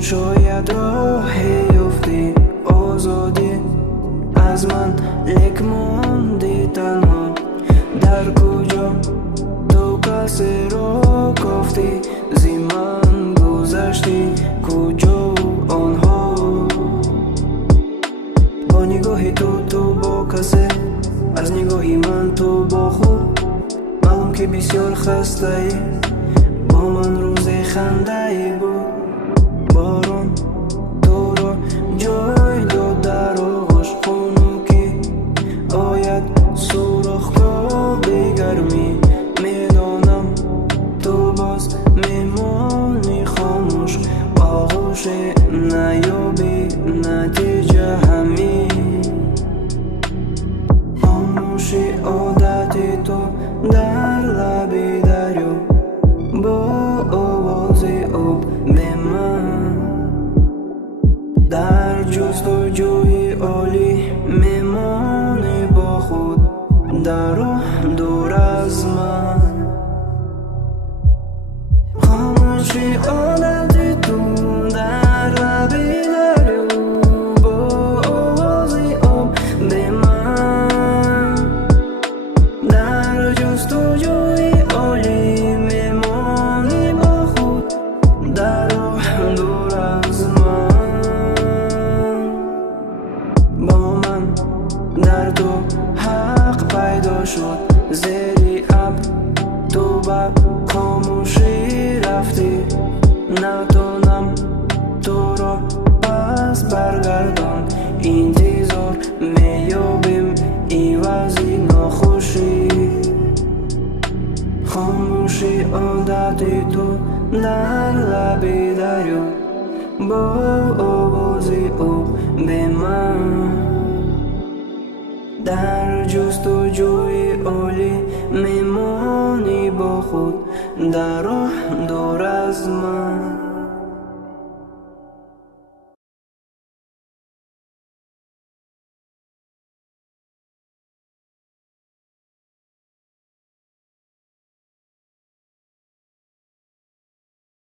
شاید راهی افتی آزادی از من، لک ماندی تنها. در کجا تو کسی را گفتی زی من گذشتی؟ کجا آنها؟ با نگاهی تو با کسی، از نگاهی من تو با خود. معلوم که بسیار خسته ای، با من روزی خنده ای بود. باران تو را جای داد در آغوش، خنکی آید سوراخ کابی گرمی. میدانم تو باز میمانی خاموش، آغوش نیابی نتیجه همین. خاموشی عادتی تو در لبی دریا، با آوازی آب به من. در جستجوی عالی میمانی با خود، در راه دور از من. خاموشی عادتی تو در لبی دریا، با آوازی آب به من. در جستجوی عالی میمانی با خود، در راه دور از من. با من در تو حق پیدا شد، زیری ابر تو به خاموشی رفتی. نتونم تو را پس برگردان، انتظار میابیم عوضی ناخوشی. خاموشی عادتی تو در لبی دریا، با آوازی آب به من. در جستجوی عالی میمانی با خود، در راه دور از من.